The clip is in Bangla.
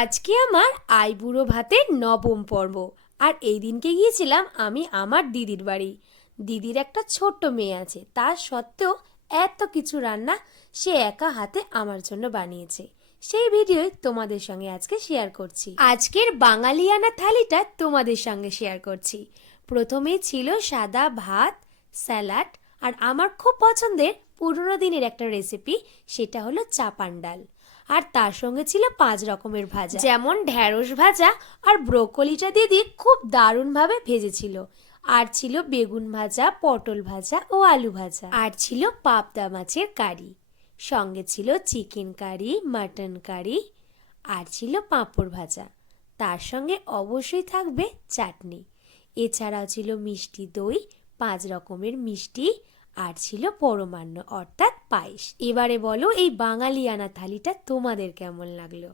আজকে আমার আইবুড়ো ভাতের নবম পর্ব। আর এই দিনকে গিয়েছিলাম আমি আমার দিদির বাড়ি। দিদির একটা ছোট্ট মেয়ে আছে, তা সত্ত্বেও এত কিছু রান্না সে একা হাতে আমার জন্য বানিয়েছে। সেই ভিডিওই তোমাদের সঙ্গে আজকে শেয়ার করছি। আজকের বাঙালিয়ানা থালিটা তোমাদের সঙ্গে শেয়ার করছি। প্রথমেই ছিল সাদা ভাত, স্যালাড, আর আমার খুব পছন্দের পুরোনো দিনের একটা রেসিপি, সেটা হলো চাপান ডাল। আর তার সঙ্গে ছিল 5 রকমের ভাজা, যেমন ঢ্যাঁড়স ভাজা আর ব্রোকলিটা দিদি খুব দারুণভাবে ভেজেছিল। আর ছিল বেগুন ভাজা, পটল ভাজা ও আলু ভাজা। আর ছিল পাবদা মাছের কারি, সঙ্গে ছিল চিকেন কারি, মাটন কারি, আর ছিল পাঁপড় ভাজা। তার সঙ্গে অবশ্যই থাকবে চাটনি। এছাড়াও ছিল মিষ্টি দই, 5 রকমের মিষ্টি, আর ছিল পরমান্ন অর্থাৎ পায়েস। এবারে বলো এই বাঙালিয়ানা থালিটা তোমাদের কেমন লাগলো?